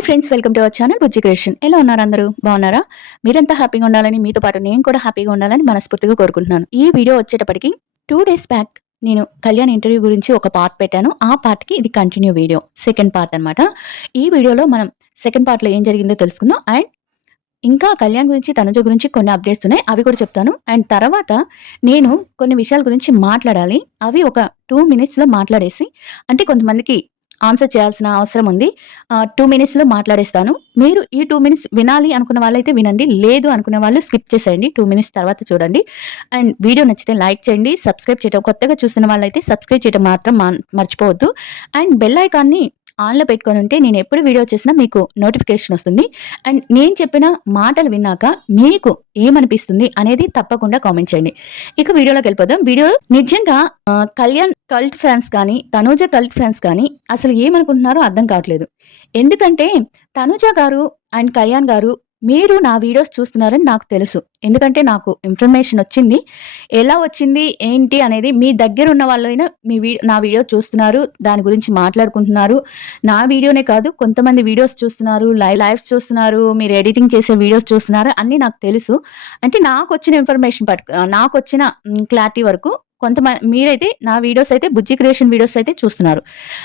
Hi friends, welcome to our channel Bujji creation. ఎలా ఉన్నారు అందరూ? బాగున్నారా? మీరంతా హ్యాపీగా ఉండాలని, మీతో పాటు నేను కూడా హ్యాపీగా ఉండాలని మనస్ఫూర్తిగా కోరుకుంటున్నాను. ఈ వీడియో వచ్చేటప్పటికి 2 డేస్ బ్యాక్ నేను కళ్యాణ్ ఇంటర్వ్యూ గురించి ఒక పార్ట్ పెట్టాను. ఆ పార్ట్‌కి ఇది కంటిన్యూ వీడియో. సెకండ్ పార్ట్ అన్నమాట. ఈ వీడియోలో మనం సెకండ్ పార్ట్‌లో ఏం జరిగిందో తెలుసుకుందాం. అండ్ ఇంకా కళ్యాణ్ గురించి, తనుజ గురించి కొన్ని అప్డేట్స్ ఉన్నాయి. అవి కూడా చెప్తాను. అండ్ తర్వాత నేను కొన్ని విషయాల గురించి మాట్లాడాలి. అవి ఒక 2 మినిట్స్‌లో మాట్లాడేసి, అంటే కొంతమందికి ఆన్సర్ చేయాల్సిన అవసరం ఉంది. 2 మినిట్స్‌లో మాట్లాడేస్తాను. మీరు ఈ 2 మినిట్స్ వినాలి అనుకున్న వాళ్ళైతే వినండి. లేదు అనుకునే వాళ్ళు స్కిప్ చేసేయండి. 2 మినిట్స్ తర్వాత చూడండి. అండ్ వీడియో నచ్చితే లైక్ చేయండి. సబ్స్క్రైబ్ చేయడం, కొత్తగా చూస్తున్న వాళ్ళైతే సబ్స్క్రైబ్ చేయడం మాత్రం మర్చిపోవద్దు. అండ్ బెల్ ఐకాన్‌ని ఆన్‌లో పెట్టుకొని ఉంటే నేను ఎప్పుడు వీడియో చేసినా మీకు నోటిఫికేషన్ వస్తుంది. అండ్ నేను చెప్పిన మాటలు విన్నాక మీకు ఏమనిపిస్తుంది అనేది తప్పకుండా కామెంట్ చేయండి. ఇక వీడియోలోకి వెళ్ళిపోదాం. వీడియో నిజంగా కళ్యాణ్ కల్ట్ ఫ్యాన్స్ కానీ, తనూజ కల్ట్ ఫ్యాన్స్ కానీ అసలు ఏమనుకుంటున్నారో అర్థం కావట్లేదు. ఎందుకంటే తనూజ గారు అండ్ కళ్యాణ్ గారు, మీరు నా వీడియోస్ చూస్తున్నారని నాకు తెలుసు. ఎందుకంటే నాకు ఇన్ఫర్మేషన్ వచ్చింది. ఎలా వచ్చింది ఏంటి అనేది మీ దగ్గర ఉన్న వాళ్ళైనా నా వీడియో చూస్తున్నారు. దాని గురించి మాట్లాడుకుంటున్నారు. నా వీడియోనే కాదు, కొంతమంది వీడియోస్ చూస్తున్నారు. లైవ్స్ చూస్తున్నారు. మీరు ఎడిటింగ్ చేసే వీడియోస్ చూస్తున్నారు. అన్నీ నాకు తెలుసు. అంటే నాకొచ్చిన ఇన్ఫర్మేషన్ నాకొచ్చిన క్లారిటీ వరకు మీరైతే నా వీడియోస్ అయితే బుజ్జి క్రియేషన్ వీడియోస్ అయితే చూస్తున్నారు.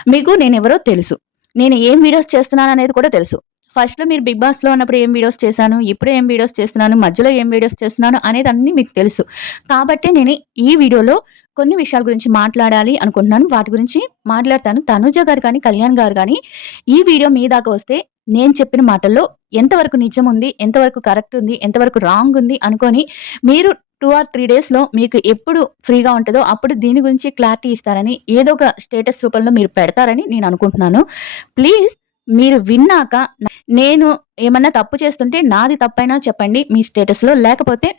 మీకు నేనెవరో తెలుసు. నేను ఏం వీడియోస్ చేస్తున్నాననేది కూడా తెలుసు. ఫస్ట్‌లో మీరు 'బిగ్ బాస్‌లో' ఉన్నప్పుడు ఏం వీడియోస్ చేశాను, ఇప్పుడు ఏం వీడియోస్ చేస్తున్నాను, మధ్యలో ఏం వీడియోస్ చేస్తున్నాను అనేది అన్నీ మీకు తెలుసు. కాబట్టే నేను ఈ వీడియోలో కొన్ని విషయాల గురించి మాట్లాడాలి అనుకుంటున్నాను. వాటి గురించి మాట్లాడతాను. తనూజ గారు కానీ, కళ్యాణ్ గారు గానీ ఈ వీడియో మీ దాకా వస్తే నేను చెప్పిన మాటల్లో ఎంతవరకు నిజం ఉంది, ఎంతవరకు కరెక్ట్ ఉంది, ఎంతవరకు రాంగ్ ఉంది అనుకోని మీరు 2 ఆర్ 3 డేస్‌లో మీకు ఎప్పుడు ఫ్రీగా ఉంటదో అప్పుడు దీని గురించి క్లారిటీ ఇస్తారని, ఏదో ఒక స్టేటస్ రూపంలో మీరు పెడతారని నేను అనుకుంటున్నాను. ప్లీజ్ మీరు విన్నాక నేను ఏమన్నా తప్పు చేస్తుంటే నాది తప్పైనా చెప్పండి మీ స్టేటస్‌లో. లేకపోతే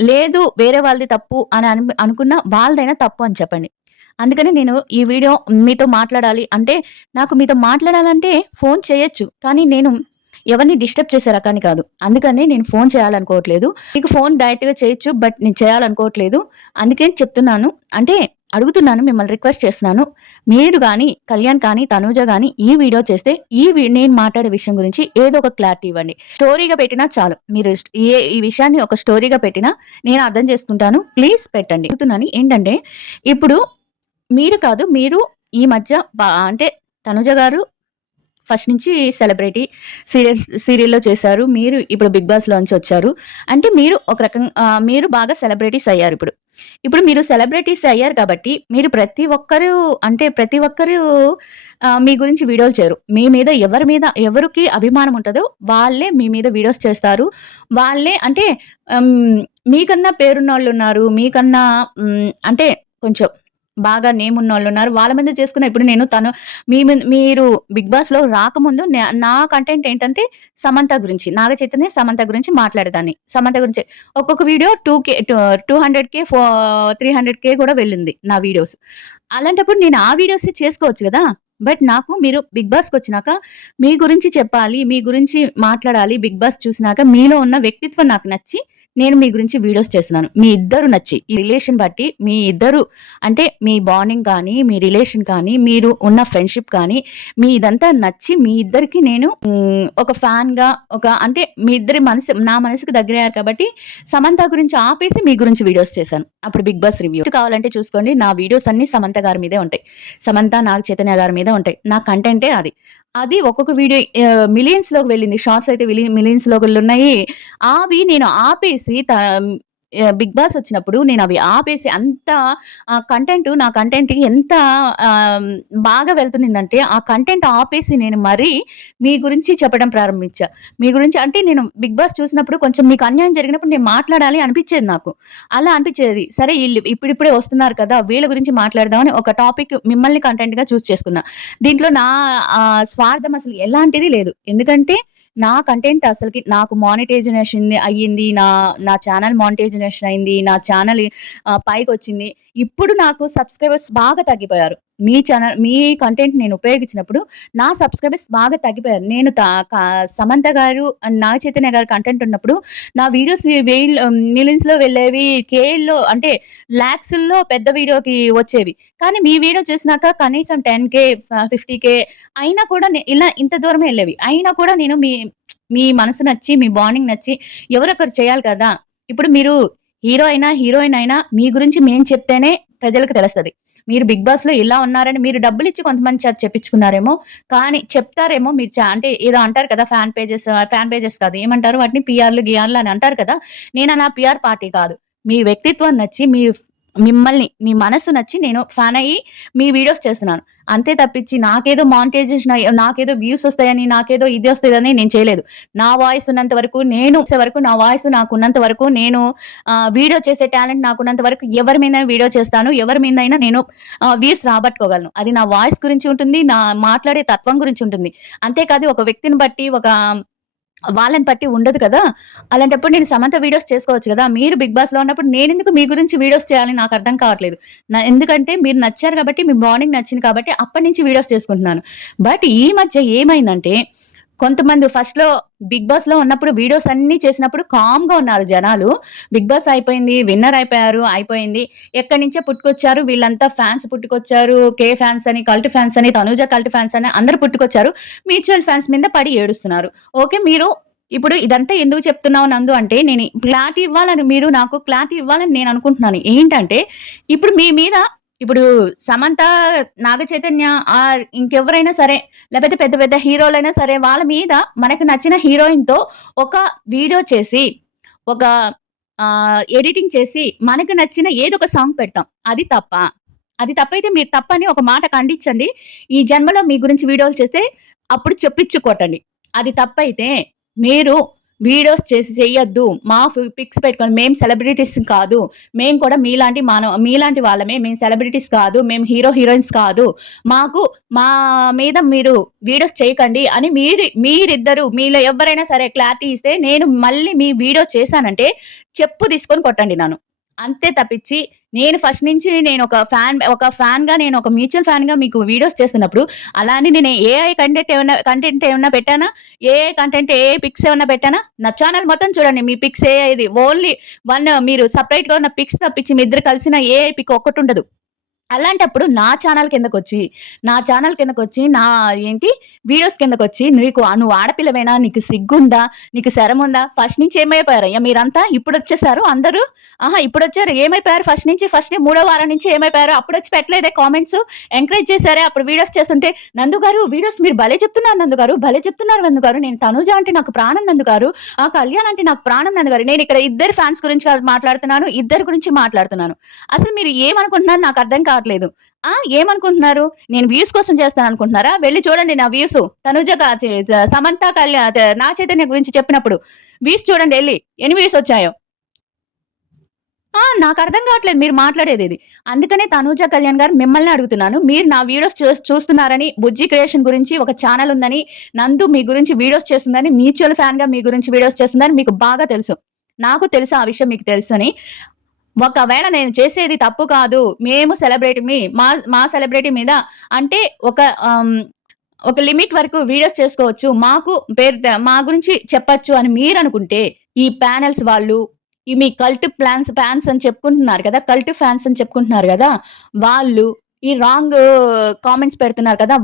లేదు వేరే వాళ్ళది తప్పు అని అనుకున్న వాళ్ళదైనా తప్పు అని చెప్పండి. అందుకని నేను ఈ వీడియో మీతో మాట్లాడాలి అంటే, నాకు మీతో మాట్లాడాలంటే ఫోను చేయొచ్చు. కానీ నేను ఎవరిని డిస్టర్బ్ చేసే రకాన్ని కాదు. అందుకని నేను ఫోను చేయాలనుకోవట్లేదు. మీకు ఫోను డైరెక్ట్‌గా చేయొచ్చు. బట్ నేను చేయాలనుకోవట్లేదు. అందుకని చెప్తున్నాను. అంటే అడుగుతున్నాను, మిమ్మల్ని రిక్వెస్ట్ చేస్తున్నాను. మీరు గాని, కళ్యాణ్ కానీ, తనూజ గాని ఈ వీడియో చేస్తే నేను మాట్లాడే విషయం గురించి ఏదో ఒక క్లారిటీ ఇవ్వండి. స్టోరీగా పెట్టినా చాలు. మీరు ఈ విషయాన్ని ఒక స్టోరీగా పెట్టినా నేను అర్థం చేసుకుంటాను. ప్లీజ్ పెట్టండి. అడుగుతున్నాను ఏంటంటే, ఇప్పుడు మీరు కాదు, మీరు ఈ మధ్య అంటే తనుజ గారు ఫస్ట్ నుంచి సెలబ్రిటీ సీరియల్‌లో చేశారు. మీరు ఇప్పుడు 'బిగ్ బాస్‌లోంచి' వచ్చారు. అంటే మీరు ఒక మీరు బాగా సెలబ్రిటీస్ అయ్యారు ఇప్పుడు. ఇప్పుడు మీరు సెలబ్రిటీస్ అయ్యారు కాబట్టి మీరు ప్రతి ఒక్కరు మీ గురించి వీడియోలు చేయరు. మీ మీద ఎవరికి అభిమానం ఉంటదో వాళ్ళే మీ మీద వీడియోస్ చేస్తారు. వాళ్ళే అంటే మీకన్నా పేరున్నోళ్ళున్నారు. మీకన్నా అంటే కొంచెం బాగా నేమ్ ఉన్నోళ్ళున్నారు. వాళ్ళ మీద చేసుకున్న ఇప్పుడు మీరు 'బిగ్ బాస్‌లో' రాకముందు నా కంటెంట్ ఏంటంటే సమంత గురించి, నాగ చైతన్య, సమంత గురించి మాట్లాడేదాన్ని. సమంత గురించి ఒక్కొక్క వీడియో 200,000 300,000 కూడా వెళ్ళింది నా వీడియోస్. అలాంటప్పుడు నేను ఆ వీడియోసే చేసుకోవచ్చు గదా! బట్ మీరు 'బిగ్ బాస్‌కొచ్చినాక మీ గురించి చెప్పాలి, మీ గురించి మాట్లాడాలి. 'బిగ్ బాస్' చూసినాక మీలో ఉన్న వ్యక్తిత్వం నాకు నచ్చి నేను మీ గురించి వీడియోస్ చేస్తున్నాను. మీ ఇద్దరు నచ్చి, ఈ రిలేషన్ బట్టి మీ ఇద్దరు అంటే మీ బాండింగ్ కానీ, మీ రిలేషన్ కానీ, మీరు ఉన్న ఫ్రెండ్‌షిప్ కానీ, మీ ఇదంతా నచ్చి మీ ఇద్దరికి నేను ఒక ఫ్యాన్‌గా అంటే మీ ఇద్దరి నా మనసుకి దగ్గరయ్యారు కాబట్టి సమంత గురించి ఆపేసి మీ గురించి వీడియోస్ చేశాను. అప్పుడు 'బిగ్ బాస్' రివ్యూ కావాలంటే చూసుకోండి. నా వీడియోస్ అన్నీ సమంత గారి మీదే ఉంటాయి. సమంత, నాగ చైతన్య గారి మీదే ఉంటాయి. నా కంటెంటే అది. అది ఒక్కొక్క వీడియో మిలియన్స్‌లోకి వెళ్ళింది. షార్ట్స్ అయితే మిలియన్స్‌లోకెళ్ళున్నాయి. అవి నేను ఆపేసి 'బిగ్ బాస్' వచ్చినప్పుడు నేను అవి ఆపేసి అంత నా కంటెంట్ ఎంత బాగా వెళ్తునిందంటే, ఆ కంటెంట్ ఆపేసి నేను మరీ మీ గురించి చెప్పడం ప్రారంభించా. మీ గురించి అంటే నేను 'బిగ్ బాస్' చూసినప్పుడు కొంచెం మీకు అన్యాయం జరిగినప్పుడు నేను మాట్లాడాలి అనిపిచ్చేది నాకు. అలా అనిపిచ్చేది. సరే ఇప్పుడిప్పుడే వస్తున్నారు కదా! వీళ్ళ గురించి మాట్లాడదామని ఒక టాపిక్ మిమ్మల్ని కంటెంట్‌గా చేస్తున్నా. దీంట్లో నా స్వార్థం అసలు ఎలాంటిది లేదు. ఎందుకంటే నా కంటెంట్ అసలకి నాకు మానిటైజేషన్ అయ్యింది. నా ఛానల్ మానిటైజేషన్ అయింది. నా ఛానల్ పైకొచ్చింది. ఇప్పుడు నాకు సబ్‌స్క్రైబర్స్ బాగా తగ్గిపోయారు. మీ కంటెంట్ నేను ఉపయోగించినప్పుడు నా సబ్స్క్రైబర్స్ బాగా తగ్గిపోయారు. నేను సమంత గారు, నాగ చైతన్య గారి కంటెంట్ ఉన్నప్పుడు నా వీడియోస్ మిలియన్స్‌లో వెళ్ళేవి. కేఎల్‌లో అంటే లాక్స్‌ల్లో పెద్ద వీడియోకి వచ్చేవి. కానీ మీ వీడియో చూసినాక కనీసం 10,000 50,000 అయినా కూడా ఇలా ఇంత దూరమే ఎళ్ళేవి. అయినా కూడా నేను మీ మీ మనసు నచ్చి, మీ బాండింగ్ నచ్చి ఎవరో ఒకరు చేయాలి కదా! ఇప్పుడు మీరు హీరో అయినా, హీరోయిన్ అయినా మీ గురించి మేము చెప్తేనే ప్రజలకు తెలుస్తది. మీరు 'బిగ్ బాస్‌లో' ఇలా ఉన్నారని మీరు డబ్బులిచ్చి కొంతమంది చేత చెప్పించుకున్నారేమో, కానీ చెప్తారేమో మీరు అంటే ఏదో అంటారు కదా! ఫ్యాన్ పేజెస్ కాదు. ఏమంటారు వాటిని? పీఆర్‌లు, గీఆర్‌లు అని అంటారు కదా! నేనలా పీఆర్ పార్టీ కాదు. మీ వ్యక్తిత్వం నచ్చి, మిమ్మల్ని మీ మనసు నచ్చి నేను ఫ్యాన్ అయ్యి మీ వీడియోస్ చేస్తున్నాను. అంతే తప్పించి నాకేదో మానిటైజేషన్ నాకేదో వ్యూస్ వస్తాయని, నాకేదో ఇది వస్తదని నేను చేయలేదు. నా వాయిస్ ఉన్నంత వరకు నా వాయిస్ నాకున్నంత వరకు నేను వీడియో చేసే టాలెంట్ నాకున్నంత వరకు ఎవరి మీదైనా వీడియో చేస్తాను. ఎవరి మీదైనా నేను వ్యూస్ రాబట్టుకోగలను. అది నా వాయిస్ గురించి ఉంటుంది. నా మాట్లాడే తత్వం గురించి ఉంటుంది. అంతేకాదు ఒక వ్యక్తిని బట్టి వాళ్ళని బట్టి ఉండదు కదా! అలాంటప్పుడు నేను సమంత వీడియోస్ చేసుకోవచ్చు గదా! మీరు 'బిగ్ బాస్‌లో' ఉన్నప్పుడు నేనెందుకు మీ గురించి వీడియోస్ చేయాలి నాకర్థం కావట్లేదు. ఎందుకంటే మీరు నచ్చారు కాబట్టి, మీ బాండింగ్ నచ్చింది కాబట్టి అప్పటినుంచి వీడియోస్ చేసుకుంటున్నాను. బట్ ఈ మధ్య ఏమైందంటే కొంతమంది ఫస్ట్‌లో 'బిగ్ బాస్‌లో' ఉన్నప్పుడు వీడియోస్ అన్నీ చేసినప్పుడు కామ్‌గా ఉన్నారు జనాలు. 'బిగ్ బాస్' అయిపోయింది. విన్నర్ అయిపోయారు. అయిపోయింది. ఎక్కడి నుంచో పుట్టుకొచ్చారు. వీళ్ళంతా ఫ్యాన్స్ పుట్టుకొచ్చారు. ఫ్యాన్స్ అని, కల్ట్ ఫ్యాన్స్ అని, తనూజ కల్ట్ ఫ్యాన్స్ అని అందరూ పుట్టుకొచ్చారు. మ్యూచువల్ ఫ్యాన్స్ మీద పడి ఏడుస్తున్నారు. ఓకే. మీరు ఇప్పుడు ఇదంతా ఎందుకు చెప్తున్నావు నందు అంటే మీరు నాకు క్లారిటీ ఇవ్వాలని నేను అనుకుంటున్నాను. ఏంటంటే ఇప్పుడు మీ మీద ఇప్పుడు సమంత, నాగ చైతన్య ఇంకెవరైనా సరే లేకపోతే పెద్ద పెద్ద హీరోలైనా సరే వాళ్ళ మీద మనకు నచ్చిన హీరోయిన్‌తో ఒక వీడియో చేసి, ఒక ఎడిటింగ్ చేసి మనకు నచ్చిన ఏదో ఒక సాంగ్ పెడతాం. అది తప్పా? అది తప్పైతే మీరు తప్పని ఒక మాట ఖండించండి. ఈ జన్మలో మీ గురించి వీడియోలు చేస్తే అప్పుడు చెప్పించుకోటండి. అది తప్పైతే మీరు వీడియోస్ చెయ్యొద్దు. మా పిక్స్ పెట్టుకొని మేము సెలబ్రిటీస్ కాదు. మేము కూడా మీలాంటి వాళ్ళమే. మేము సెలబ్రిటీస్ కాదు. మేము హీరోయిన్స్ కాదు. మా మీద మీరు వీడియోస్ చేయకండి అని మీరిద్దరు మీలో ఎవ్వరైనా సరే క్లారిటీ ఇస్తే నేను మళ్ళీ మీ వీడియో చేశానంటే చెప్పు తీసుకొని కొట్టండి నన్ను. అంతే తప్పించి నేను ఫస్ట్ నుంచి ఒక ఫ్యాన్‌గా నేను ఒక మ్యూచువల్ ఫ్యాన్‌గా మీకు వీడియోస్ చేస్తున్నప్పుడు అలా అని నేను ఏఐ కంటెంట్ ఏమన్నా పెట్టానా? ఏఐ పిక్స్ ఏమన్నా పెట్టానా? నా ఛానెల్ మొత్తం చూడండి. మీ పిక్స్ ఏఐది ఓన్లీ మీరు సెపరేట్‌గా ఉన్న పిక్స్ తప్పించి మీ ఇద్దరు కలిసిన ఏఐ పిక్ ఒక్కటుండదు. అలాంటప్పుడు నా ఛానెల్ కిందకొచ్చి వీడియోస్ కిందకొచ్చి నువ్వు ఆడపిల్లవేనా? నీకు సిగ్గుందా? నీకు శరముందా? ఫస్ట్ నుంచి ఏమైపోయారయ్యా మీరంతా? ఇప్పుడొచ్చేసారు అందరూ. ఇప్పుడొచ్చారు. ఏమైపోయారు ఫస్ట్ మూడో వారం నుంచి ఏమైపోయారు? అప్పుడొచ్చి పెట్టలేదే కామెంట్స్? ఎంకరేజ్ చేశారే అప్పుడు వీడియోస్ చేస్తుంటే, నందు గారు వీడియోస్ మీరు భలే చెప్తున్నారు నందు గారు. నేను తనుజ అంటే నాకు ప్రాణం నందు గారు. కళ్యాణ్ అంటే నాకు ప్రాణం నందు గారు. నేనిక్కడ ఇద్దరు ఫ్యాన్స్ గురించి మాట్లాడుతున్నాను. ఇద్దరి గురించి మాట్లాడుతున్నాను. అసలు మీరు ఏమనుకుంటున్నారు నాకు అర్థం కావట్లేదు. ఏమనుకుంటున్నారు? నేను వ్యూస్ కోసం చేస్తాననుకుంటున్నారా? వెళ్లి చూడండి నా వ్యూస్. సమంత, నాగ చైతన్య గురించి చెప్పినప్పుడు వ్యూస్ చూడండి ఎళ్లి. ఎన్ని వ్యూస్ వచ్చాయో. నాకర్థం కావట్లేదు మీరు మాట్లాడేదేది. అందుకనే తనూజ కళ్యాణ్ గారు మిమ్మల్నే అడుగుతున్నాను. మీరు నా వీడియోస్ చూస్తున్నారని, బుజ్జి క్రియేషన్ గురించి ఒక ఛానెల్ ఉందని, నందు మీ గురించి వీడియోస్ చేస్తుందని, మ్యూచువల్ ఫ్యాన్‌గా మీ గురించి వీడియోస్ చేస్తుందని మీకు బాగా తెలుసు. నాకు తెలుసు ఆ విషయం మీకు తెలుసని. ఒకవేళ నేను చేసేది తప్పు కాదు. మేము మా సెలబ్రిటీ మీద అంటే ఒక లిమిట్ వరకు వీడియోస్ చేసుకోవచ్చు. మా గురించి చెప్పొచ్చు అని మీరనుకుంటే, ఈ ప్యానెల్స్ వాళ్ళు, మీ ఫ్యాన్స్ అని చెప్పుకుంటున్నారు కదా! కల్ట్ ఫ్యాన్స్ అని చెప్పుకుంటున్నారు గదా! వాళ్ళు ఈ రాంగ్ కామెంట్స్ పెడుతున్నారు కదా!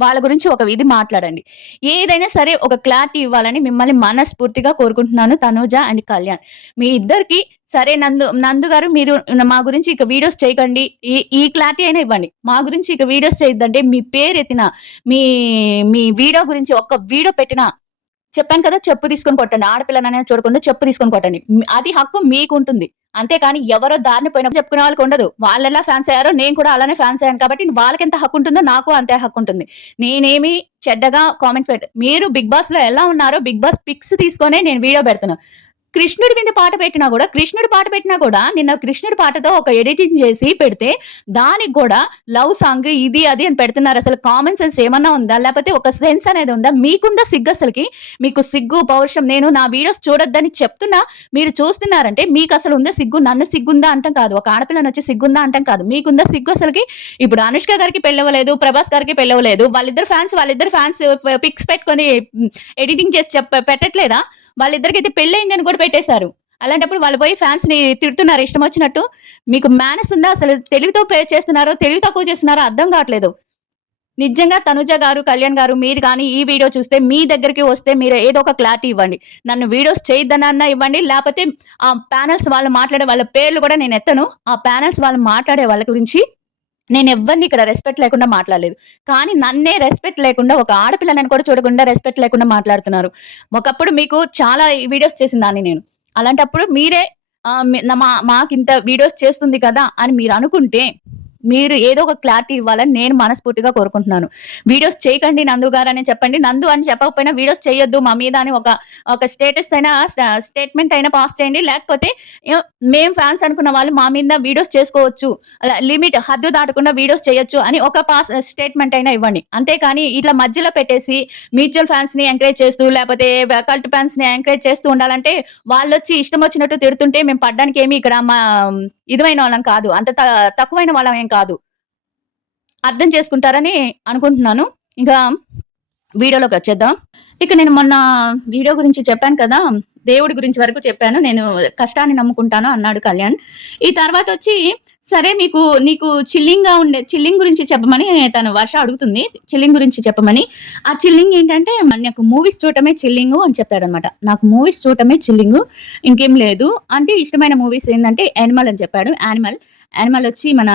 వాళ్ళ గురించి ఒక ఇది మాట్లాడండి. ఏదైనా సరే ఒక క్లారిటీ ఇవ్వాలని మిమ్మల్ని మనస్ఫూర్తిగా కోరుకుంటున్నాను తనూజ అండ్ కళ్యాణ్. మీ ఇద్దరికీ సరే నందు గారు మీరు మా గురించి ఇక వీడియోస్ చేయకండి. ఈ క్లారిటీ అయినా ఇవ్వండి. మా గురించి ఇక వీడియోస్ చేయొద్దంటే మీ పేరెత్తిన మీ వీడియో గురించి ఒక్క వీడియో పెట్టినా చెప్పాను కదా! చెప్పు తీసుకొని కొట్టండి. ఆడపిల్లననే చూడకుండా చెప్పు తీసుకొని కొట్టండి. అది హక్కు మీకుంటుంది. అంతేకాని ఎవరో దారిన పోయినప్పుడు చెప్పుకునే వాళ్ళకుండదు. వాళ్ళెలా ఫాన్స్ అయ్యారో నేను కూడా అలానే ఫాన్స్ అయ్యాను కాబట్టి వాళ్ళకెంత హక్కుంటుందో నాకు అంతే హక్కుంటుంది. నేనేమి చెడ్డగా కామెంట్స్ మీరు 'బిగ్ బాస్‌లో' ఎలా ఉన్నారో 'బిగ్ బాస్' పిక్స్ తీసుకొనే నేను వీడియో పెడుతున్నా. కృష్ణుడి మీద పాట పెట్టినా గూడా, కృష్ణుడి పాట పెట్టినా గూడా, నిన్న కృష్ణుడి పాటతో ఒక ఎడిటింగ్ జేసి పెడితే, దానికి గూడా లవ్ సాంగ్ ఇది, అది అని పెడుతున్నారు. అసలు కామన్ సెన్స్ ఏమన్నా ఉందా? లేపోతే ఒక సెన్స్ అనేది ఉందా? మీకుందా సిగ్గసలకి? మీకు సిగ్గు, పౌరుషం నేను నా వీడియోస్ చూడొద్దని చెప్తున్నా, మీరు చూస్తున్నారంటే మీకసలు ఉందా సిగ్గు? నన్ను సిగ్గుందా అంటం కాదు. ఒక ఆడపిల్లనొచ్చి సిగ్గుందా అంటం కాదు. మీకుందా సిగ్గు అసలకి? ఇప్పుడు అనుష్క గారికి పెళ్లవ్వలేదు, ప్రభాస్ గారికి పెళ్లవ్వలేదు. వాళ్ళిద్దరు ఫ్యాన్స్ పిక్స్ పెట్టుకొని ఎడిటింగ్ చేసి పెట్టట్లేదా? వాళ్ళిద్దరికైతే పెళ్లయిందని గూడా పెట్టేశారు. అలాంటప్పుడు వాళ్ళు పోయి ఫ్యాన్స్‌ని తిడుతున్నారు ఇష్టమొచ్చినట్టు. మీకు మేనర్స్ ఉందా? అసలు తెలివితో చేస్తున్నారో, తెలివి తక్కువ చేస్తున్నారో అర్థం కావట్లేదు. నిజంగా తనుజ గారు, కళ్యాణ్ గారు మీరు గాని ఈ వీడియో చూస్తే మీ దగ్గరికి వస్తే మీరు ఏదో ఒక క్లారిటీ ఇవ్వండి. నన్ను వీడియోస్ చేయొద్దనన్నా ఇవ్వండి. లేపోతే ఆ ప్యానెల్స్ వాళ్ళు మాట్లాడే వాళ్ళ పేర్లు గూడా నేనెత్తను. ఆ ప్యానెల్స్ వాళ్ళు మాట్లాడే వాళ్ళ గురించి నేనెవ్వరిని ఇక్కడ రెస్పెక్ట్ లేకుండా మాట్లాడలేదు. కానీ నన్నే రెస్పెక్ట్ లేకుండా ఒక ఆడపిల్లనని కూడా చూడకుండా రెస్పెక్ట్ లేకుండా మాట్లాడుతున్నారు. ఒకప్పుడు మీకు చాలా వీడియోస్ చేసిందాన్ని నేను. అలాంటప్పుడు మీరే ఆహ్, మి నా మా మాకింత వీడియోస్ చేస్తుంది కదా! అని మీరనుకుంటే, మీరు ఏదో ఒక క్లారిటీ ఇవ్వాలని నేను మనస్ఫూర్తిగా కోరుకుంటున్నాను. వీడియోస్ చేయకండి నందు గారని చెప్పండి. నందు అని చెప్పకపోయినా వీడియోస్ చేయొద్దు మా మీద అని ఒక స్టేటస్ అయినా స్టేట్మెంట్ అయినా పాస్ చేయండి. లేకపోతే మేము ఫ్యాన్స్ అనుకున్న వాళ్ళు మా మీద వీడియోస్ చేసుకోవచ్చు. అలా లిమిట్ హద్దు దాటకుండా వీడియోస్ చేయొచ్చు అని ఒక స్టేట్మెంట్ అయినా ఇవ్వండి. అంతేకాని ఇట్లా మధ్యలో పెట్టేసి మ్యూచువల్ ఫ్యాన్స్‌ని ఎంకరేజ్ చేస్తూ లేపోతే కల్ట్ ఫ్యాన్స్‌ని ఎంకరేజ్ చేస్తూ ఉండాలంటే వాళ్ళొచ్చి ఇష్టం వచ్చినట్టు తిడుతుంటే మేము పడ్డానికి ఏమి ఇక్కడ ఇదివైన వాళ్ళం కాదు. అంత తక్కువైన వాళ్ళం ఏం కాదు. అర్థం చేసుకుంటారని అనుకుంటున్నాను. ఇంకా వీడియోలోకొచ్చేద్దాం. ఇక నేను మొన్న వీడియో గురించి చెప్పాను కదా! దేవుడి గురించి వరకు చెప్పాను. నేను కష్టాన్ని నమ్ముకుంటాను అన్నాడు కళ్యాణ్. ఈ తర్వాతొచ్చి సరే నీకు చిల్లింగ్ గురించి చెప్పమని తను వర్ష అడుగుతుంది. చిల్లింగ్ గురించి చెప్పమని. ఆ చిల్లింగ్ ఏంటంటే నాకు మూవీస్ చూడటమే చిల్లింగు అని చెప్తాడనమాట. నాకు మూవీస్ చూడటమే చిల్లింగు. ఇంకేం లేదు. అంటే ఇష్టమైన మూవీస్ ఏందంటే 'యానిమల్' అని చెప్పాడు. 'యానిమల్' వచ్చి మన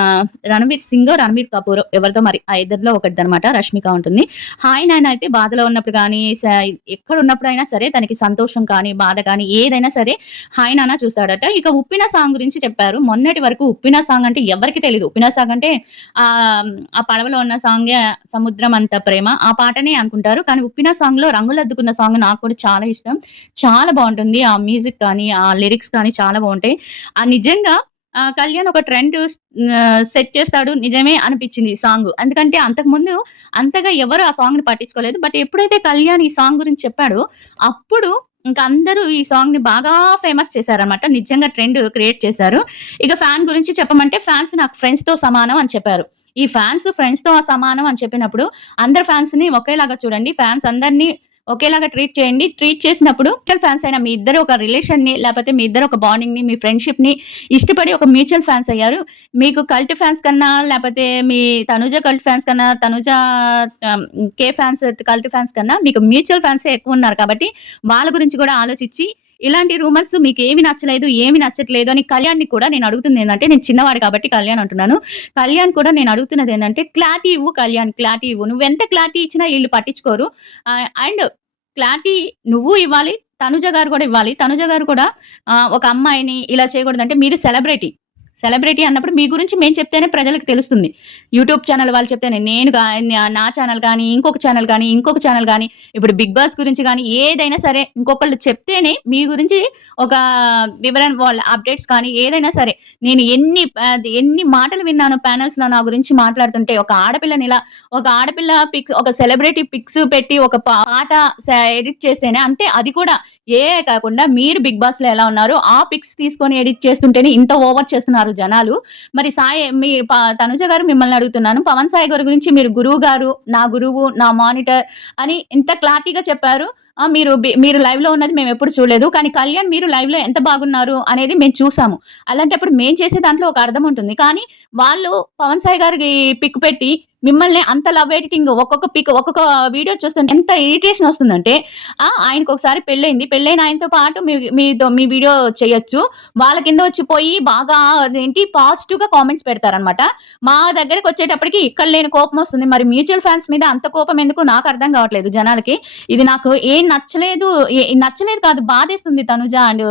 'రణబీర్ సింగో, రణబీర్ కపూరో ఎవరిదో మరి ఆ ఇద్దరిలో ఒకటిదనమాట. 'రష్మిక' ఉంటుంది. హాయ్ నాన్న అయితే బాధలో ఉన్నప్పుడు గానీ, ఎక్కడున్నప్పుడైనా సరే తనకి సంతోషం కానీ, బాధ కానీ ఏదైనా సరే హాయ్ నాన్న చూస్తాడట. ఇక 'ఉప్పిన' సాంగ్ గురించి చెప్పారు. మొన్నటి వరకు 'ఉప్పిన' సాంగ్ అంటే ఎవ్వరికీ తెలీదు. 'ఉప్పిన' సాంగ్ అంటే ఆ పడవలో ఉన్న సాంగే 'సముద్రం అంత ప్రేమ' ఆ పాటనే అనుకుంటారు. కానీ 'ఉప్పిన' సాంగ్‌లో 'రంగులద్దుకున్న' సాంగ్ నాకు కూడా చాలా ఇష్టం. చాలా బావుంటుంది. ఆ మ్యూజిక్ కానీ, ఆ లిరిక్స్ కానీ చాలా బావుంటాయి. నిజంగా కళ్యాణ్ ఒక ట్రెండ్ సెట్ చేస్తాడు. నిజమే అనిపిచ్చింది ఈ సాంగు. ఎందుకంటే అంతకుముందు అంతగా ఎవరు ఆ సాంగ్‌ని పట్టించుకోలేదు. బట్ ఎప్పుడైతే కళ్యాణ్ ఈ సాంగ్ గురించి చెప్పాడో, అప్పుడు ఇంక అందరూ ఈ సాంగ్‌ని బాగా ఫేమస్ చేశారన్నమాట. నిజంగా ట్రెండ్ క్రియేట్ చేశారు. ఇక ఫ్యాన్ గురించి చెప్పమంటే ఫ్యాన్స్ నాకు ఫ్రెండ్స్‌తో సమానం అని చెప్పారు. ఈ ఫ్యాన్స్ ఫ్రెండ్స్‌తో సమానం అని చెప్పినప్పుడు అందరు ఫ్యాన్స్‌ని ఒకేలాగా చూడండి. ఫ్యాన్స్ అందరిని ఒకేలాగా ట్రీట్ చేయండి. ట్రీట్ చేసినప్పుడు మ్యూచువల్ ఫ్యాన్స్ అయిన మీ ఇద్దరు ఒక రిలేషన్‌ని లేపోతే మీ ఇద్దరు ఒక బాండింగ్‌ని, మీ ఫ్రెండ్‌షిప్‌ని ఇష్టపడి ఒక మ్యూచువల్ ఫ్యాన్స్ అయ్యారు. మీకు కల్ట్ ఫ్యాన్స్ కన్నా లేపోతే మీ తనుజ కల్ట్ ఫ్యాన్స్ కన్నా, తనుజ కే ఫ్యాన్స్ కల్ట్ ఫ్యాన్స్ కన్నా మీకు మ్యూచువల్ ఫ్యాన్సే ఎక్కువున్నారు కాబట్టి వాళ్ళ గురించి కూడా ఆలోచించి ఇలాంటి రూమర్స్ మీకేమి నచ్చలేదు, ఏమి నచ్చట్లేదు అని కళ్యాణ్‌ని కూడా నేను అడుగుతుందేంటంటే నేను చిన్నవాడు కాబట్టి కళ్యాణ్ అంటున్నాను. కళ్యాణ్ కూడా నేను అడుగుతున్నదేంటంటే క్లారిటీ ఇవ్వు కళ్యాణ్ క్లారిటీ ఇవ్వు. నువ్వెంత క్లారిటీ ఇచ్చినా ఈళ్ళు పట్టించుకోరు. అండ్ క్లారిటీ నువ్వు ఇవ్వాలి. తనుజ గారు కూడా ఇవ్వాలి. తనుజ గారు కూడా ఒక అమ్మాయిని ఇలా చేయకూడదంటే మీరు సెలబ్రిటీ. సెలబ్రిటీ అన్నప్పుడు మీ గురించి మేము చెప్తేనే ప్రజలకి తెలుస్తుంది. యూట్యూబ్ ఛానల్ వాళ్ళు చెప్తేనే నేను నా ఛానల్ గానీ, ఇంకొక ఛానల్ గానీ, ఇంకొక ఛానల్ గానీ, ఇప్పుడు 'బిగ్ బాస్' గురించి గానీ ఏదైనా సరే ఇంకొకళ్ళు చెప్తేనే మీ గురించి ఒక వివరణ వాళ్ళ అప్డేట్స్ కానీ ఏదైనా సరే నేను ఎన్ని మాటలు విన్నానో ప్యానెల్స్‌లో నా గురించి మాట్లాడుతుంటే ఒక ఆడపిల్ల పిక్స్ ఒక సెలబ్రిటీ పిక్స్ పెట్టి ఒక పాట ఎడిట్ చేస్తేనే అంటే అది కూడా ఏఐ కాకుండా మీరు 'బిగ్ బాస్‌లో' ఎలా ఉన్నారో ఆ పిక్స్ తీసుకొని ఎడిట్ చేస్తుంటేనే ఇంత ఓవర్ చేస్తున్నారు జనాలు. మరి తనుజ గారు మిమ్మల్ని అడుగుతున్నాను. పవన్ సాయి గారి గురించి మీరు గురువు గారు, నా గురువు, నా మానిటర్ అని ఇంత క్లారిటీగా చెప్పారు. మీరు లైవ్‌లో ఉన్నది మేమెప్పుడు చూడలేదు. కానీ కళ్యాణ్ మీరు లైవ్‌లో ఎంత బాగున్నారు అనేది మేము చూసాము. అలాంటప్పుడు మేము చేసే దాంట్లో ఒక అర్థం ఉంటుంది. కానీ వాళ్ళు పవన్ సాయి గారికి పిక్ పెట్టి మిమ్మల్ని అంత లవ్ ఎడిటింగ్ ఒక్కొక్క వీడియో చూస్తుంటే ఎంత ఇరిటేషన్ వస్తుందంటే ఆయనకొకసారి పెళ్లయింది. పెళ్లైన ఆయనతో పాటు మీ వీడియో చేయొచ్చు. వాళ్ళ కింద వచ్చిపోయి బాగా పాజిటివ్‌గా కామెంట్స్ పెడతారనమాట. మా దగ్గరకొచ్చేటప్పటికి ఇక్కడ లేని కోపమొస్తుంది. మరి మ్యూచువల్ ఫాన్స్ మీద అంత కోపం ఎందుకు నాకు అర్థం కావట్లేదు జనాలకి. ఇది నాకు ఏం నచ్చలేదు. నచ్చలేదు కాదు బాధేస్తుంది తనుజ అండ్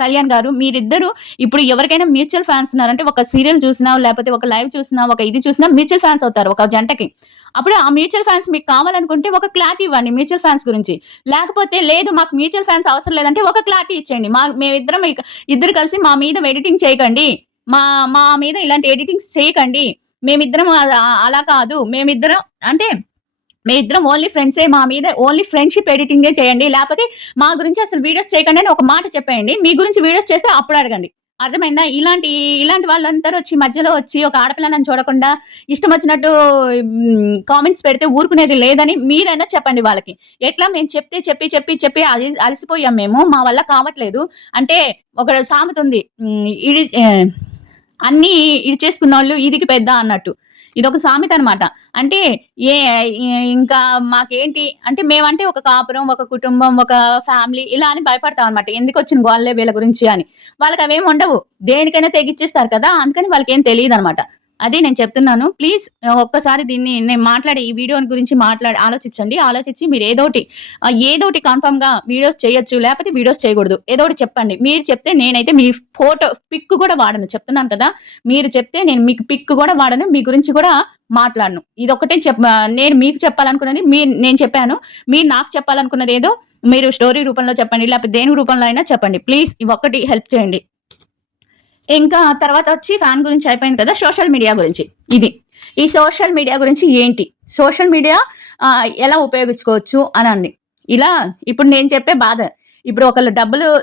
కళ్యాణ్ గారు మీరిద్దరు ఇప్పుడు ఎవరికైనా మ్యూచువల్ ఫ్యాన్స్ ఉన్నారంటే ఒక సీరియల్ చూసినా లేకపోతే ఒక లైవ్ చూసినా ఒక ఇది చూసినా మ్యూచువల్ ఫ్యాన్స్ అవుతారు ఒక జంటకి. అప్పుడు ఆ మ్యూచువల్ ఫ్యాన్స్ మీకు కావాలనుకుంటే ఒక క్లారిటీ ఇవ్వండి మ్యూచువల్ ఫ్యాన్స్ గురించి. లేకపోతే లేదు మాకు మ్యూచువల్ ఫ్యాన్స్ అవసరం లేదంటే ఒక క్లారిటీ ఇచ్చేయండి. మేమిద్దరం ఇద్దరు కలిసి మా మీద ఎడిటింగ్ చేయకండి. మా మా మీద ఇలాంటి ఎడిటింగ్స్ చేయకండి. మేమిద్దరం అలా కాదు. అంటే మేమిద్దరం ఓన్లీ ఫ్రెండ్సే. మా మీద ఓన్లీ ఫ్రెండ్‌షిప్ ఎడిటింగే చేయండి. లేపోతే మా గురించి అసలు వీడియోస్ చేయకండి అని ఒక మాట చెప్పేయండి. మీ గురించి వీడియోస్ చేస్తే అప్పుడు అడగండి. అర్థమైందా? ఇలాంటి వాళ్ళందరూ వచ్చి మధ్యలో వచ్చి ఒక ఆడపిల్లనని చూడకుండా ఇష్టం వచ్చినట్టు కామెంట్స్ పెడితే ఊరుకునేది లేదని మీరైనా చెప్పండి వాళ్ళకి. ఎట్లా మేము చెప్పి అలసిపోయాం మేము. మా వల్ల కావట్లేదు. అంటే ఒక సామెత ఉంది. అన్నీ ఇడిచేసుకున్నోళ్ళు ఈదికి పెద్ద అన్నట్టు. ఇదొక సామెత అనమాట. అంటే ఏ ఇంకా మాకేంటి అంటే మేమంటే ఒక కాపురం, ఒక కుటుంబం, ఒక ఫ్యామిలీ ఇలా అని భయపడతాం అనమాట. ఎందుకొచ్చిన గోలలే వీళ్ళ గురించి అని. వాళ్ళకవేమి ఉండవు. దేనికైనా తెగిచ్చేస్తారు కదా! అందుకని వాళ్ళకేం తెలీదనమాట. అది నేను చెప్తున్నాను. ప్లీజ్ ఒక్కసారి దీన్ని నేను మాట్లాడే ఈ వీడియో గురించి ఆలోచించండి. ఆలోచించి మీరు ఏదోటి కన్ఫర్మ్‌గా వీడియోస్ చేయొచ్చు. లేకపోతే వీడియోస్ చేయకూడదు. ఏదోకటి చెప్పండి. మీరు చెప్తే నేనైతే మీ పిక్ కూడా వాడను. చెప్తున్నాను కదా! మీరు చెప్తే నేను మీకు పిక్ కూడా వాడను. మీ గురించి కూడా మాట్లాడను. ఇదొక్కటే నేను మీకు చెప్పాలనుకున్నది నేను చెప్పాను. మీరు నాకు చెప్పాలనుకున్నదేదో మీరు స్టోరీ రూపంలో చెప్పండి. లేకపోతే దేని రూపంలో అయినా చెప్పండి. ప్లీజ్ ఇవొక్కటి హెల్ప్ చేయండి. ఇంకా తర్వాత వచ్చి ఫ్యాన్ గురించి అయిపోయింది కదా! సోషల్ మీడియా గురించి. ఈ సోషల్ మీడియా గురించి ఏంటి? సోషల్ మీడియా ఎలా ఉపయోగించుకోవచ్చు అనండి. ఇలా ఇప్పుడు నేను చెప్పే బాధ. ఇప్పుడు ఒకళ్ళు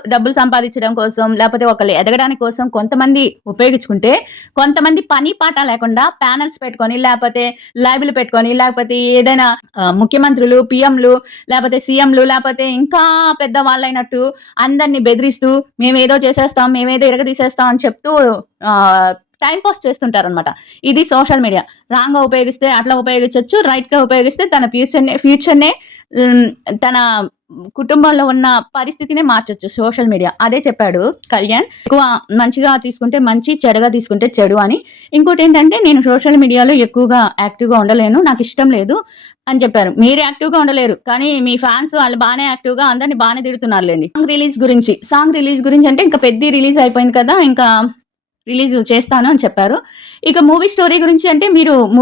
డబ్బులు సంపాదించడం కోసం, లేపోతే ఒకళ్ళు ఎదగడానికి కోసం కొంతమంది ఉపయోగించుకుంటే, కొంతమంది పని పాట లేకుండా ప్యానెల్స్ పెట్టుకొని, లేపోతే లైవ్‌లు పెట్టుకొని, లేకపోతే ఏదైనా ముఖ్యమంత్రులు, పీఎంలు, లేపోతే సీఎంలు, లేపోతే ఇంకా పెద్దవాళ్ళైనట్టు అందరిని బెదిరిస్తూ, మేమేదో చేసేస్తాం, మేమేదో ఇరగదీసేస్తాం అని చెప్తూ టైమ్ పాస్ చేస్తుంటారనమాట. ఇది సోషల్ మీడియా. రాంగ్‌గా ఉపయోగిస్తే అట్లా ఉపయోగించొచ్చు. రైట్‌గా ఉపయోగిస్తే తన ఫ్యూచర్‌నే తన కుటుంబంలో ఉన్న పరిస్థితినే మార్చొచ్చు సోషల్ మీడియా. అదే చెప్పాడు కళ్యాణ్. ఎక్కువ మంచిగా తీసుకుంటే మంచి, చెడుగా తీసుకుంటే చెడు అని. ఇంకోటేంటంటే నేను సోషల్ మీడియాలో ఎక్కువగా యాక్టివ్‌గా ఉండలేను. నాకిష్టం లేదు అని చెప్పారు. మీరు యాక్టివ్‌గా ఉండలేరు. కానీ మీ ఫ్యాన్స్ వాళ్ళు బానే యాక్టివ్‌గా అందరిని బానే తిడుతున్నారులెండి. సాంగ్ రిలీజ్ గురించి అంటే ఇంకా పెద్ది రిలీజ్ అయిపోయింది కదా! ఇంకా రిలీజ్ చేస్తాను అని చెప్పారు. ఇక మూవీ స్టోరీ గురించి అంటే మీరు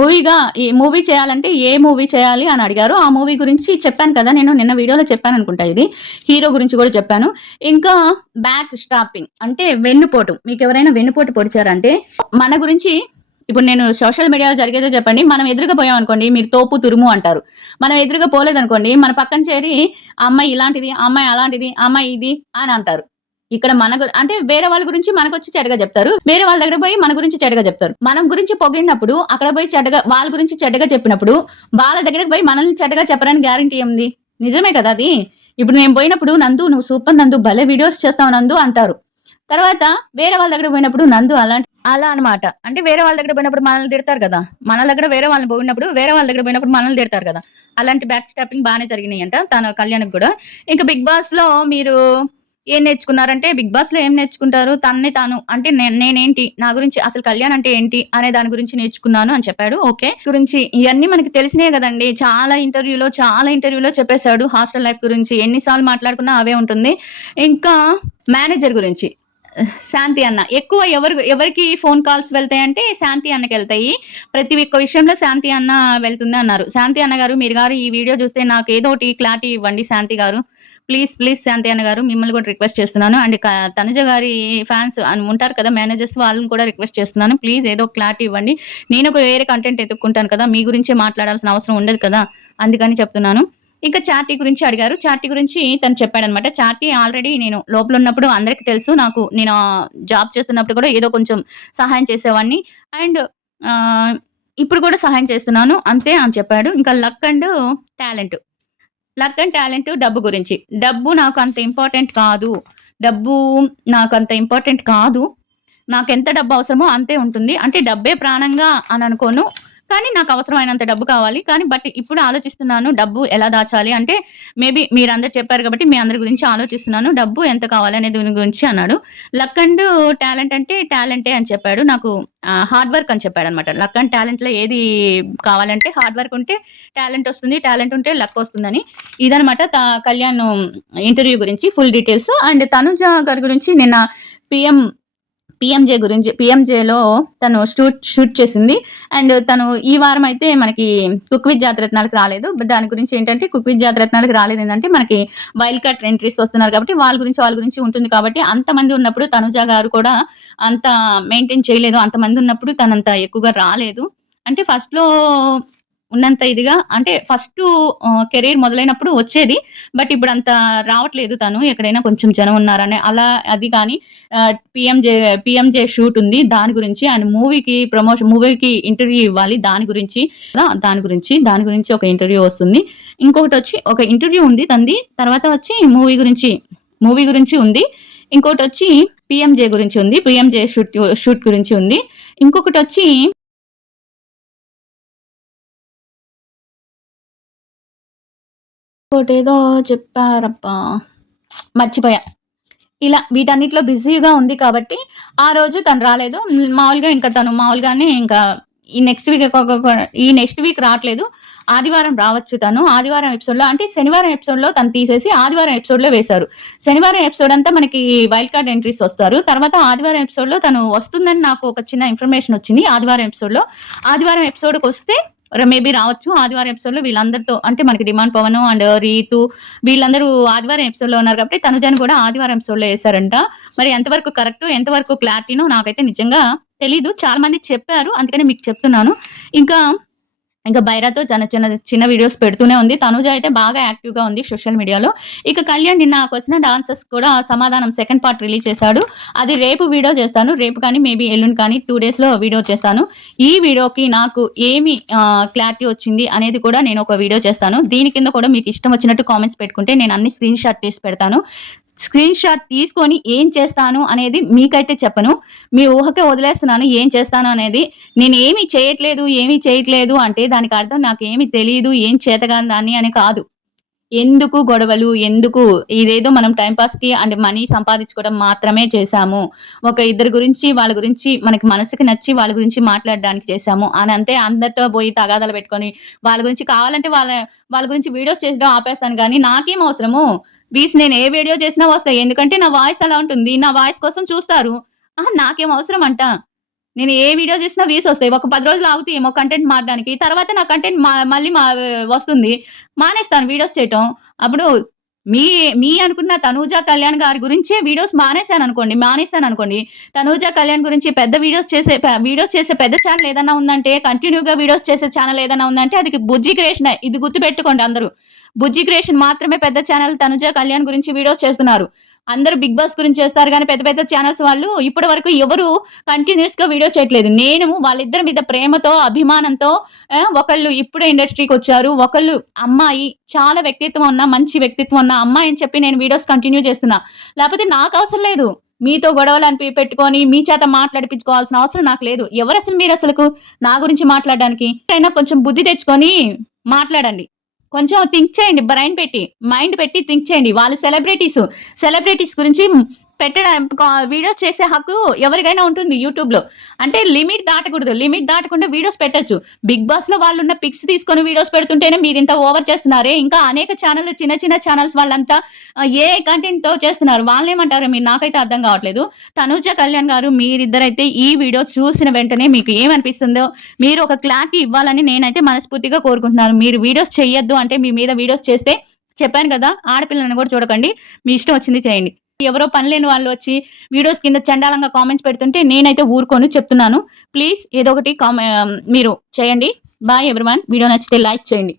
ఈ మూవీ చేయాలంటే ఏ మూవీ చేయాలి అని అడిగారు. ఆ మూవీ గురించి చెప్పాను కదా! నేను నిన్న వీడియోలో చెప్పాననుకుంటా ఇది. హీరో గురించి కూడా చెప్పాను. ఇంకా బ్యాక్ స్టాపింగ్ అంటే వెన్నుపోటు. మీకెవరైనా వెన్నుపోటు పొడిచారంటే మన గురించి ఇప్పుడు నేను సోషల్ మీడియాలో జరిగేదే చెప్పండి. మనం ఎదురుగా పోయామనుకోండి మీరు తోపు, తురుము అంటారు. మనం ఎదురుగా పోలేదనుకోండి మన పక్కన చేరి ఆ అమ్మాయి ఇలాంటిది, ఆ అమ్మాయి అలాంటిది, ఆ అమ్మాయి ఇది అని అంటారు. ఇక్కడ అంటే వేరే వాళ్ళ గురించి మనకొచ్చి చెడ్డగా చెప్తారు. వేరే వాళ్ళ దగ్గర పోయి మన గురించి చెడ్డగా చెప్తారు. మనం గురించి పొగిడినప్పుడు అక్కడ పోయి వాళ్ళ గురించి చెడ్డగా చెప్పినప్పుడు వాళ్ళ దగ్గరకు పోయి మనల్ని చెడ్డగా చెప్పడానికి గ్యారంటీ ఏముంది? నిజమే కదా అది. ఇప్పుడు నేను పోయినప్పుడు నందు నువ్వు సూపర్ నందు భలే వీడియోస్ చేస్తావు నందు అంటారు. తర్వాత వేరే వాళ్ళ దగ్గర పోయినప్పుడు నందు అలా అనమాట. అంటే వేరే వాళ్ళ దగ్గర పోయినప్పుడు మనల్ని తిడతారు కదా! మన దగ్గర వేరే వాళ్ళని పోయినప్పుడు వేరే వాళ్ళ దగ్గర పోయినప్పుడు మనల్ని తిడతారు కదా! అలాంటి బ్యాక్ స్టాపింగ్ బానే జరిగినాయంట తన కళ్యాణ్‌కి కూడా. ఇంకా బిగ్ బాస్‌లో మీరు ఏం నేర్చుకున్నారంటే బిగ్ బాస్‌లో ఏం నేర్చుకుంటారు? తనని తాను అంటే నేనేంటి? నా గురించి అసలు కళ్యాణ్ అంటే ఏంటి? అనే దాని గురించి నేర్చుకున్నాను అని చెప్పాడు. ఓకే. గురించి ఇయన్నీ మనకి తెలిసినయే గదండీ! చాలా ఇంటర్వ్యూలో చెప్పేసాడు. హాస్టల్ లైఫ్ గురించి ఎన్ని సార్లు మాట్లాడుకున్నా అవే ఉంటుంది. ఇంకా మేనేజర్ గురించి శాంతి అన్న. ఎక్కువ ఎవరికి ఫోన్ కాల్స్ వెళ్తాయంటే శాంతి అన్నకెళ్తాయి. ప్రతి ఒక్క విషయంలో శాంతి అన్న వెళ్తుంది అన్నారు. శాంతి అన్న గారు మీరు ఈ వీడియో చూస్తే నాకేదోటి క్లారిటీ ఇవ్వండి శాంతి గారు. ప్లీజ్ శాంతి అన్న గారు మిమ్మల్ని కూడా రిక్వెస్ట్ చేస్తున్నాను. అండ్ తనుజ గారి ఫ్యాన్స్ ఉంటారు కదా మేనేజర్స్ వాళ్ళని కూడా రిక్వెస్ట్ చేస్తున్నాను. ప్లీజ్ ఏదో క్లారిటీ ఇవ్వండి. నేను ఒక వేరే కంటెంట్ ఎతుక్కుంటాను కదా! మీ గురించే మాట్లాడాల్సిన అవసరం ఉండదు కదా! అందుకని చెప్తున్నాను. ఇంకా చార్టీ గురించి అడిగారు. చార్టీ గురించి తను చెప్పాడనమాట. చార్టీ ఆల్రెడీ నేను లోపల ఉన్నప్పుడు అందరికీ తెలుసు. నేను జాబ్ చేస్తున్నప్పుడు కూడా ఏదో కొంచెం సహాయం చేసేవాడిని. అండ్ ఇప్పుడు కూడా సహాయం చేస్తున్నాను అంతే అని చెప్పాడు. ఇంకా లక్ అండ్ టాలెంట్ డబ్బు గురించి. డబ్బు నాకు అంత ఇంపార్టెంట్ కాదు. నాకెంత డబ్బు అవసరమో అంతే ఉంటుంది. అంటే డబ్బే ప్రాణంగా అని అనుకోను. కానీ నాకు అవసరమైనంత డబ్బు కావాలి. కానీ బట్ ఇప్పుడు ఆలోచిస్తున్నాను డబ్బు ఎలా దాచాలి అంటే మేబీ మీరందరూ చెప్పారు కాబట్టి మీ అందరి గురించి ఆలోచిస్తున్నాను. డబ్బు ఎంత కావాలి అనే దీని గురించి అన్నాడు. లక్ అండ్ టాలెంట్ అంటే టాలెంటే అని చెప్పాడు. నాకు హార్డ్ వర్క్ అని చెప్పాడనమాట. లక్ అండ్ టాలెంట్‌లో ఏది కావాలంటే హార్డ్ వర్క్ ఉంటే టాలెంట్ వస్తుంది. టాలెంట్ ఉంటే లక్ వస్తుందని. ఇదనమాట కళ్యాణ్ ఇంటర్వ్యూ గురించి ఫుల్ డీటెయిల్స్. అండ్ తనుజ గారి గురించి నిన్న పీఎం పీఎంజేలో తను షూట్ చేసింది. అండ్ తను ఈ వారం అయితే మనకి కుక్ విత్ జాతిరత్నాలకు రాలేదు. దాని గురించి ఏంటంటే కుక్ విత్ జాతిరత్నాలకు రాలేదు ఏంటంటే మనకి వైల్డ్ కార్డ్ ఎంట్రీస్ వస్తున్నారు కాబట్టి వాళ్ళ గురించి ఉంటుంది కాబట్టి అంతమంది ఉన్నప్పుడు తనుజ గారు కూడా అంత మెయింటైన్ చేయలేదు. అంతమంది ఉన్నప్పుడు తనంత ఎక్కువగా రాలేదు. అంటే ఫస్ట్‌లో ఉన్నంత ఇదిగా అంటే ఫస్టు కెరీర్ మొదలైనప్పుడు వచ్చేది. బట్ ఇప్పుడంత రావట్లేదు తను. ఎక్కడైనా కొంచెం జనం ఉన్నారని అలా అది కానీ పీఎంజే షూట్ ఉంది. దాని గురించి అండ్ మూవీకి ఇంటర్వ్యూ ఇవ్వాలి. దాని గురించి ఒక ఇంటర్వ్యూ వస్తుంది. ఇంకొకటొచ్చి ఒక ఇంటర్వ్యూ ఉంది తనది. తర్వాత వచ్చి మూవీ గురించి ఉంది. ఇంకోటొచ్చి పీఎంజే గురించి ఉంది. పీఎంజే షూట్ గురించి ఉంది. ఇంకొకటొచ్చి ఇంకోటేదో చెప్పారబ్బా! మర్చిపోయా. ఇలా వీటన్నిటిలో బిజీగా ఉంది కాబట్టి, ఆ రోజు తను రాలేదు. మామూలుగా ఇంకా తను మామూలుగానే ఇంకా ఈ నెక్స్ట్ వీక్ రాట్లేదు. ఆదివారం రావచ్చు తను. ఆదివారం ఎపిసోడ్‌లో అంటే శనివారం ఎపిసోడ్‌లో తను తీసేసి ఆదివారం ఎపిసోడ్‌లో వేశారు. శనివారం ఎపిసోడ్ అంతా మనకి వైల్డ్ కార్డ్ ఎంట్రీస్ వస్తారు. తర్వాత ఆదివారం ఎపిసోడ్‌లో తను వస్తుందని నాకు ఒక చిన్న ఇన్ఫర్మేషన్ వచ్చింది. ఆదివారం ఎపిసోడ్‌కొస్తే మేబీ రావచ్చు. ఆదివారం ఎపిసోడ్‌లో వీళ్ళందరితో అంటే మనకి డిమాండ్ పవన్ అండ్ రీతు వీళ్ళందరూ ఆదివారం ఎపిసోడ్‌లో ఉన్నారు కాబట్టి తనుజని కూడా ఆదివారం ఎపిసోడ్‌లో ఏశారంట. మరి ఎంతవరకు కరెక్ట్, ఎంతవరకు క్లారిటీనో నాకైతే నిజంగా తెలీదు. చాలా మంది చెప్పారు. అందుకనే మీకు చెప్తున్నాను. ఇంకా బైరాతో చిన్న వీడియోస్ పెడుతూనే ఉంది. తనుజ అయితే బాగా యాక్టివ్‌గా ఉంది సోషల్ మీడియాలో. ఇక కళ్యాణ్ నిన్న క్వెషన్ అండ్ ఆన్సర్స్ కూడా సమాధానం సెకండ్ పార్ట్ రిలీజ్ చేశాడు. అది రేపు వీడియో చేస్తాను. రేపు కానీ మేబీ ఎల్లుండి కానీ 2 డేస్‌లో వీడియో చేస్తాను. ఈ వీడియోకి నాకు ఏమి క్లారిటీ వచ్చింది అనేది కూడా నేను ఒక వీడియో చేస్తాను. దీని కింద కూడా మీకు ఇష్టం వచ్చినట్టు కామెంట్స్ పెట్టుకుంటే నేను అన్ని స్క్రీన్ షాట్ తీసి పెడతాను. స్క్రీన్ షాట్ తీసుకొని ఏం చేస్తాను అనేది మీకైతే చెప్పను. మీ ఊహకే వదిలేస్తున్నాను ఏం చేస్తాను అనేది. నేను ఏమి చేయట్లేదు అంటే దానికి అర్థం నాకేమి తెలీదు, ఏం చేతగాని దాన్ని అని కాదు. ఎందుకు గొడవలు? ఎందుకు? ఇదేదో మనం టైమ్ పాస్‌కి అండ్ మనీ సంపాదించుకోవడం మాత్రమే చేశాము. ఒక ఇద్దరి గురించి, వాళ్ళ గురించి మనకి మనసుకి నచ్చి వాళ్ళ గురించి మాట్లాడడానికి చేశాము అని అంతే. అందరితో పోయి తగాదాలు పెట్టుకొని వాళ్ళ గురించి కావాలంటే వాళ్ళ గురించి వీడియోస్ చేసడం ఆపేస్తాను గానీ నాకేం అవసరము? నేను ఏ వీడియో చేసినా వస్తాయి. ఎందుకంటే నా వాయిస్ అలా ఉంటుంది. నా వాయిస్ కోసం చూస్తారు. నాకేం అవసరం అంట. నేను ఏ వీడియో చేసినా వ్యూస్ వస్తాయి. ఒక 10 రోజులు ఆగుతాయేమో కంటెంట్ మారడానికి. తర్వాత నా కంటెంట్ మళ్ళీ వస్తుంది. మానేస్తాను వీడియోస్ చేయటం. అప్పుడు మీ అనుకున్న తనూజ కళ్యాణ్ గారి గురించే వీడియోస్ మానేస్తాననుకోండి. తనూజ కళ్యాణ్ గురించి పెద్ద వీడియోస్ చేసే పెద్ద ఛానల్ ఏదన్నా ఉందంటే, కంటిన్యూగా వీడియోస్ చేసే ఛానల్ ఏదన్నా ఉందంటే అది బుజ్జి క్రియేషనే. ఇది గుర్తుపెట్టుకోండి అందరూ. బుజ్జి క్రియేషన్ మాత్రమే పెద్ద ఛానల్. తనుజ కళ్యాణ్ గురించి వీడియోస్ చేస్తున్నారు. అందరూ బిగ్ బాస్ గురించి చేస్తారు గానీ పెద్ద పెద్ద ఛానల్స్ వాళ్ళు ఇప్పటి వరకు ఎవరు కంటిన్యూస్‌గా వీడియో చేయట్లేదు. నేను వాళ్ళిద్దరి మీద ప్రేమతో, అభిమానంతో ఒకళ్ళు ఇప్పుడే ఇండస్ట్రీకొచ్చారు. ఒకళ్ళు అమ్మాయి చాలా మంచి వ్యక్తిత్వం ఉన్న అమ్మాయి అని చెప్పి నేను వీడియోస్ కంటిన్యూ చేస్తున్నా. లేకపోతే నాకు అవసరం లేదు. మీతో గొడవలు పెట్టుకొని మీ చేత మాట్లాడిపించుకోవాల్సిన అవసరం నాకు లేదు. మీరసలకు నా గురించి మాట్లాడడానికి? అయినా కొంచెం బుద్ధి తెచ్చుకొని మాట్లాడండి. కొంచెం థింక్ చేయండి. మైండ్ పెట్టి థింక్ చేయండి. వాళ్ళు సెలబ్రిటీస్ గురించి వీడియోస్ చేసే హక్కు ఎవరికైనా ఉంటుంది యూట్యూబ్‌లో. అంటే లిమిట్ దాటకూడదు. లిమిట్ దాటకుండా వీడియోస్ పెట్టొచ్చు. బిగ్ బాస్‌లో వాళ్ళున్న పిక్స్ తీసుకొని వీడియోస్ పెడుతుంటేనే మీరింత ఓవర్ చేస్తున్నారే. ఇంకా అనేక ఛానెల్‌లు చిన్న ఛానెల్స్ వాళ్ళంతా ఏ కంటెంట్‌తో చేస్తున్నారు. వాళ్ళేమంటారో నాకైతే అర్థం కావట్లేదు. తనూజ కళ్యాణ్ గారు మీరిద్దరైతే ఈ వీడియో చూసిన వెంటనే మీకు ఏమనిపిస్తుందో మీరు ఒక క్లారిటీ ఇవ్వాలని నేనైతే మనస్ఫూర్తిగా కోరుకుంటున్నాను. మీరు వీడియోస్ చెయ్యొద్దు అంటే మీ మీద వీడియోస్ చేస్తే చెప్పాను కదా! ఆడపిల్లని కూడా చూడకండి. మీ ఇష్టం వచ్చింది చేయండి. ఎవరో పనిలేని వాళ్ళు వచ్చి వీడియోస్ కింద చండాలంగా కామెంట్స్ పెడుతుంటే నేనైతే ఊరుకోను చెప్తున్నాను. ప్లీజ్ ఏదో ఒకటి మీరు చేయండి. Bye everyone. వీడియో నచ్చితే లైక్ చేయండి.